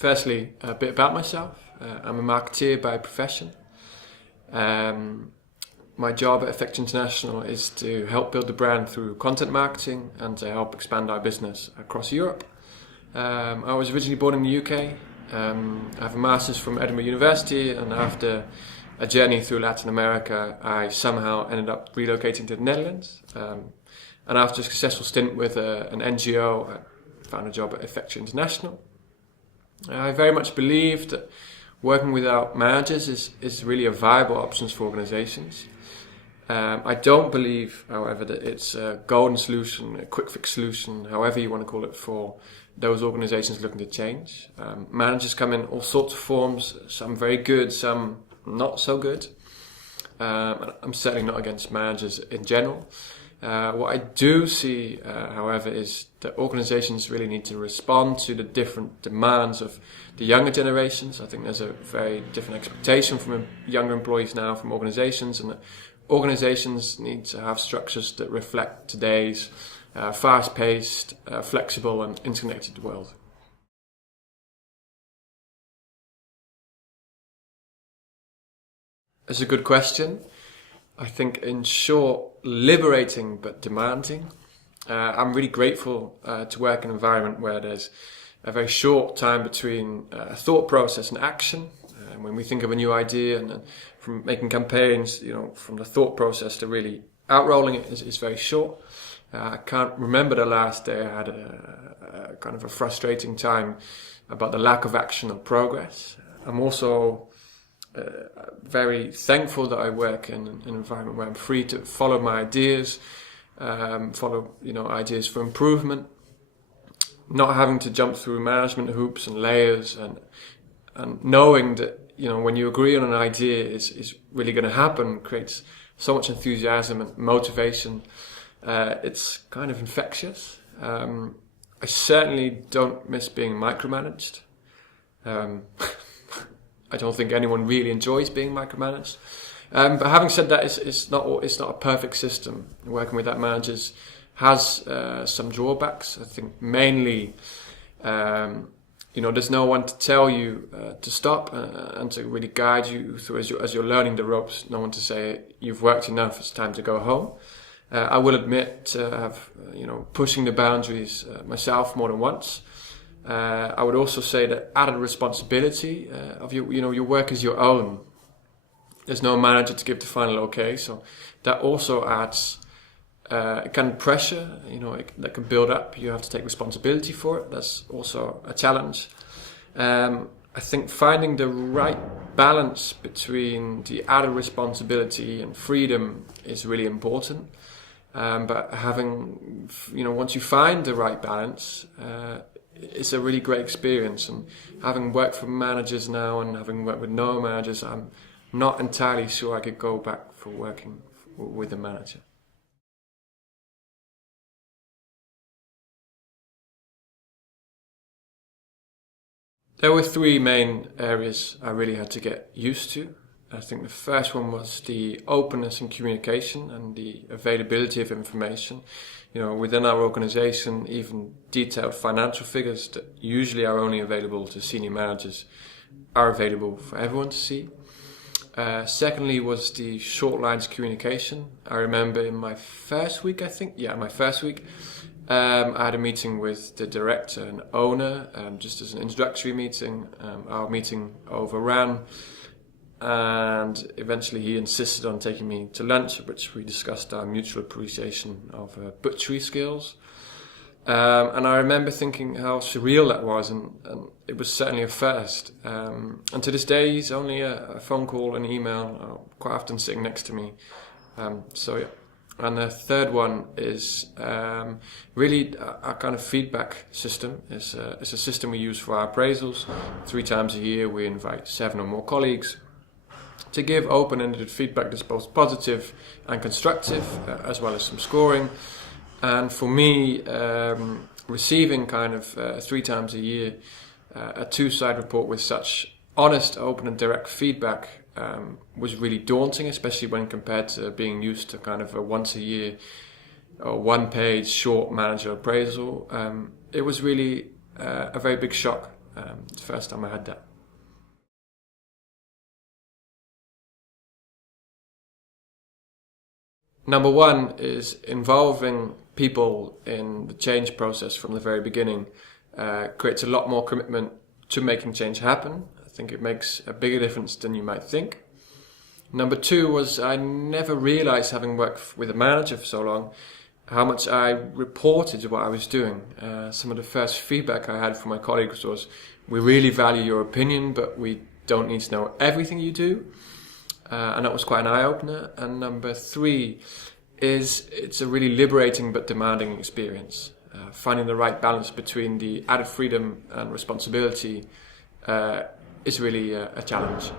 Firstly, a bit about myself. I'm a marketeer by profession. My job at Effectory International is to help build the brand through content marketing and to help expand our business across Europe. I was originally born in the UK. I have a master's from Edinburgh University, and after a journey through Latin America, I somehow ended up relocating to the Netherlands. And after a successful stint with an NGO, I found a job at Effectory International. I very much believe that working without managers is really a viable option for organizations. I don't believe, however, that it's a golden solution, a quick fix solution, however you want to call it, for those organizations looking to change. Managers come in all sorts of forms, some very good, some not so good. I'm certainly not against managers in general. What I do see, however, is that organizations really need to respond to the different demands of the younger generations. I think there's a very different expectation from younger employees now from organizations, and that organizations need to have structures that reflect today's fast-paced, flexible and interconnected world. That's a good question. I think, in short, liberating but demanding. I'm really grateful to work in an environment where there's a very short time between thought process and action. When we think of a new idea and from making campaigns, from the thought process to really outrolling it is very short. I can't remember the last day I had a kind of a frustrating time about the lack of action or progress. I'm also very thankful that I work in an environment where I'm free to follow my ideas, follow ideas for improvement, not having to jump through management hoops and layers, and knowing that when you agree on an idea is really going to happen creates so much enthusiasm and motivation. It's kind of infectious. I certainly don't miss being micromanaged. I don't think anyone really enjoys being micromanaged. But having said that, it's not a perfect system. Working with that managers has some drawbacks. I think mainly, there's no one to tell you to stop and to really guide you through as you're learning the ropes. No one to say you've worked enough, it's time to go home. I will admit to have pushing the boundaries myself more than once. I would also say that added responsibility of your work is your own. There's no manager to give the final okay, so that also adds kind of pressure. That can build up. You have to take responsibility for it. That's also a challenge. I think finding the right balance between the added responsibility and freedom is really important. But having, once you find the right balance, it's a really great experience. And having worked for managers now and having worked with no managers, I'm not entirely sure I could go back for working with a manager. There were three main areas I really had to get used to. I think the first one was the openness in communication and the availability of information. Within our organization, even detailed financial figures that usually are only available to senior managers are available for everyone to see. Secondly was the short lines communication. I remember in my first week, I had a meeting with the director and owner, just as an introductory meeting. Our meeting overran, and eventually he insisted on taking me to lunch, at which we discussed our mutual appreciation of butchery skills. And I remember thinking how surreal that was, and it was certainly a first. And to this day, he's only a phone call, an email, quite often sitting next to me. And the third one is really our kind of feedback system. It's a system we use for our appraisals. 3 times a year, we invite 7 or more colleagues to give open-ended feedback that's both positive and constructive, as well as some scoring. And for me, receiving kind of 3 times a year a 2-side report with such honest, open and direct feedback was really daunting, especially when compared to being used to kind of a once a year or 1-page short manager appraisal. It was really a very big shock the first time I had that. Number one is involving people in the change process from the very beginning creates a lot more commitment to making change happen. I think it makes a bigger difference than you might think. Number two was I never realized, having worked with a manager for so long, how much I reported what I was doing. Some of the first feedback I had from my colleagues was, we really value your opinion, but we don't need to know everything you do. And that was quite an eye-opener. And number three is it's a really liberating but demanding experience. Finding the right balance between the added freedom and responsibility is really a challenge.